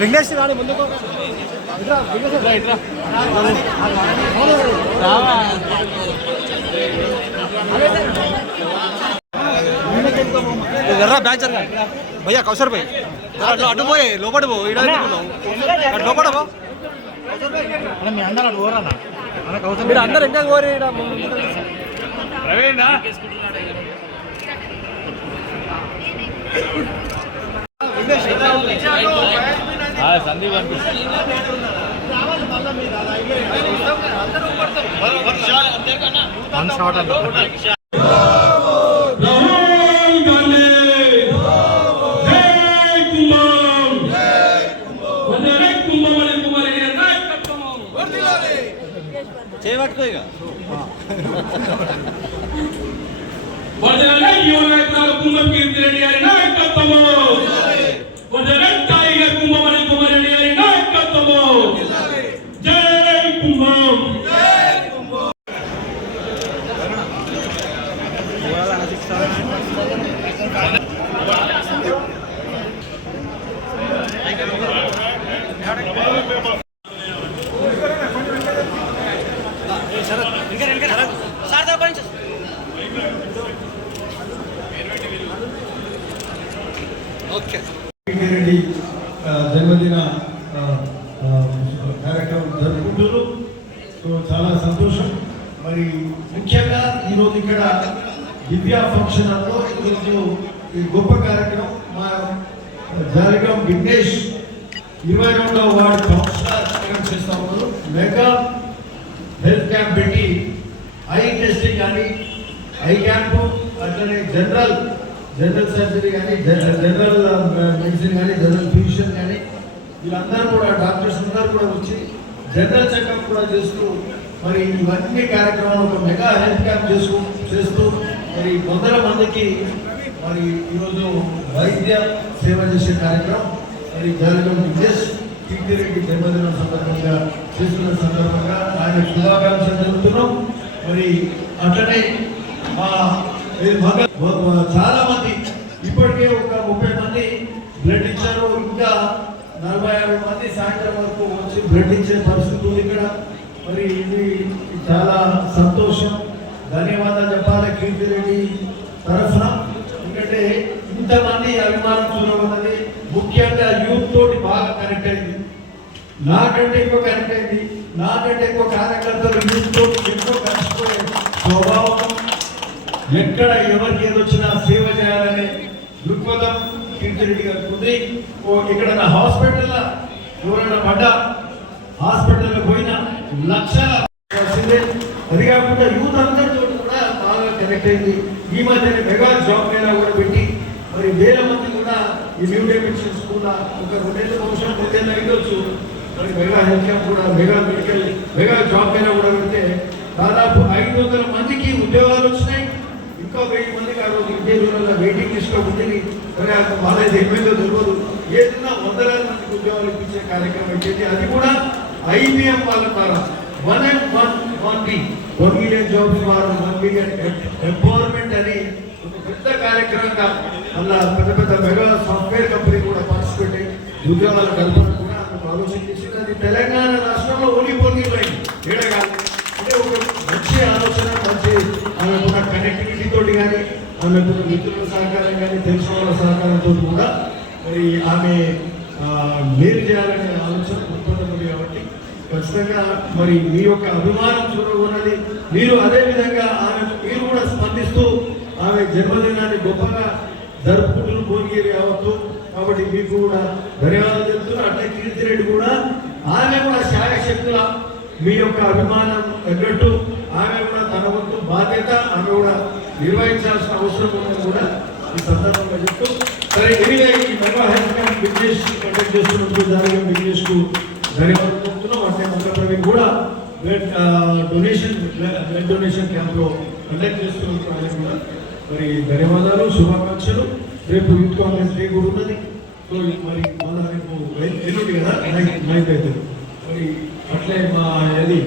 విఘ్నేష్ రాని ముందుకు जरा बैग चल भैया कौशर भाई जरा अड्डू పోయి లోపడి పో లోపడ పో మీ అందరూ అటు పోరా మీరు అందరు ఇంకా పోరే ప్రవీణ్ సందీప్ వన్ షాట్ చేయబట్టుకో ఇక కీర్తిరెడ్డి గారి నాయకత్వము టైగర్ కుంభమణి కుమారెడ్డి గారి నాయకత్వము జై కుంభం రెడ్డి జన్మదిన కార్యక్రమం జరుపుకుంటున్నారు. సో చాలా సంతోషం. మరి ముఖ్యంగా ఈరోజు ఇక్కడ దివ్య ఫంక్షన్ హాల్లో ఈరోజు ఈ గొప్ప కార్యక్రమం మా జాలిగం విఘ్నేష్ 22వ వార్డు కౌన్సిలర్ చేస్తా ఉన్నారు. మెగా హెల్త్ క్యాంప్ పెట్టి ఐ టెస్టింగ్ కానీ ఐ క్యాంపు అట్లనే జనరల్ సర్జరీ కానీ జనరల్ మెడిసిన్ కానీ జనరల్ ఫిజిషియన్ కానీ వీళ్ళందరూ కూడా డాక్టర్స్ అందరూ కూడా వచ్చి జనరల్ చెకప్ కూడా చేస్తూ మరి ఇవన్నీ కార్యక్రమాలు ఒక మెగా హెల్త్ క్యాంప్ చేస్తూ మరి 100 మందికి మరి ఈరోజు వైద్య సేవ చేసే కార్యక్రమం మరి జాలిగం విఘ్నేష్ కీర్తిరెడ్డి జన్మదినం సందర్భంగా చేస్తున్న సందర్భంగా ఆయన శుభాకాంక్షలు జరుగుతున్నాం. మరి అట్లనే చాలా మంది ఇప్పటికే ఒక 30 మంది బ్లడ్ ఇచ్చారు. ఇంకా 40-50 మంది సాయంత్రం వరకు వచ్చి బ్లడ్ ఇచ్చే పరిస్థితి ఉంది ఇక్కడ. మరి ఇది చాలా సంతోషం. ధన్యవాదాలు చెప్పాలి కీర్తిరెడ్డి తరఫున. ఎందుకంటే ఇంతమంది అభిమానం చూడమన్నది ముఖ్యంగా యూత్ తోటి బాగా కనెక్ట్ అయింది. నాకంటే ఎక్కువ కనెక్ట్ అయింది. నాకంటే ఎక్కువ కార్యకర్తలు యూత్ తోటి ఎక్కువ కలిసిపోయే స్వభావం. ఎక్కడ ఎవరికి ఏదొచ్చినా సేవ చేయాలనే దృక్పథం కీర్తిరెడ్డి గారికి ఉంది. ఇక్కడ హాస్పిటల్లో ఎవరైనా పడ్డా హాస్పిటల్లో పోయినా లక్షల అది కాకుండా యూత్ అందరితో కూడా బాగా కనెక్ట్ అయింది. ఈ మధ్యనే మెగా జాబ్ మేళా కూడా పెట్టి మరి వేల మంది కూడా ఈ న్యూ డైమెన్షన్స్ కూడా ఒక 2 ఏళ్ళ బహుశా 3 ఏళ్ళు అయ్యొచ్చు. మరి మెగా హెల్త్ క్యాంప్ కూడా మెగా జాబ్ మేళా కూడా పెడితే దాదాపు 500 మందికి ఉద్యోగాలు వచ్చినాయి. ఇంకా 1000 మందికి ఆ రోజు విద్యార్థుల వెయిటింగ్ లిస్ట్లో ఉంది. మరి వాళ్ళది ఎమ్మెల్యే తెలియదు. ఏదైనా 100,000 మందికి ఉద్యోగాలు ఇప్పించే కార్యక్రమం అయితే అది కూడా IBM వాళ్ళ ద్వారా 1 మిలియన్ జాబ్స్ ద్వారా 1 మిలియన్ ఎంపవర్మెంట్ అని ఒక పెద్ద కార్యక్రమంగా అలా పెద్ద మెగా సాఫ్ట్వేర్ కంపెనీ కూడా పార్టిసిపేట్ ఉద్యోగాల కల్పన కూడా ఆలోచన చేసింది. అది తెలంగాణ రాష్ట్రంలో ఓడిపోయింది ఏడగాలి. అంటే ఒక మంచి ఆలోచన, మంచి ఆమెకున్న కనెక్టివిటీ తోటి కానీ ఆమెకున్న మిత్రుల సహకారం కానీ తెలిసిన వాళ్ళ సహకారంతో కూడా మరి ఆమె మేలు చేయాలనే ఆలోచన ఉత్పన్నమైంది. కాబట్టి ఖచ్చితంగా మరి మీ యొక్క అభిమానం చూడకున్నది. మీరు అదేవిధంగా మీరు కూడా స్పందిస్తూ ఆమె జన్మదినాన్ని గొప్పగా జరుపుకుంటున్న భువనగిరి కావచ్చు. కాబట్టి మీకు కూడా ధన్యవాదాలు చెప్తున్నారు. అట్లే కీర్తిరెడ్డి కూడా ఆమె కూడా శాయశక్తుల మీ యొక్క అభిమానం తగ్గట్టు ఆమె కూడా తన వంతు బాధ్యత ఆమె కూడా నిర్వహించాల్సిన అవసరం ఉందని కూడా ఈ సందర్భంగా చెప్తూ సరే ఎనివే ఈ mega health camp Vignesh conduct చేస్తున్నప్పుడు జాలిగం విఘ్నేష్కు ధన్యవాదాలు చెప్తున్నాం. అంటే మంగళ ప్రవీణ్ కూడా బ్లడ్ డొనేషన్ క్యాంప్లో కండక్ట్ చేస్తున్నప్పుడు ఆయన కూడా మరి ధన్యవాదాలు, శుభాకాంక్షలు. రేపు యూత్ కాంగ్రెస్ డే కూడా ఉన్నది. సో మరి మన రేపు ఎల్లుండి కదా 9th అవుతుంది. మరి అట్లే మా అది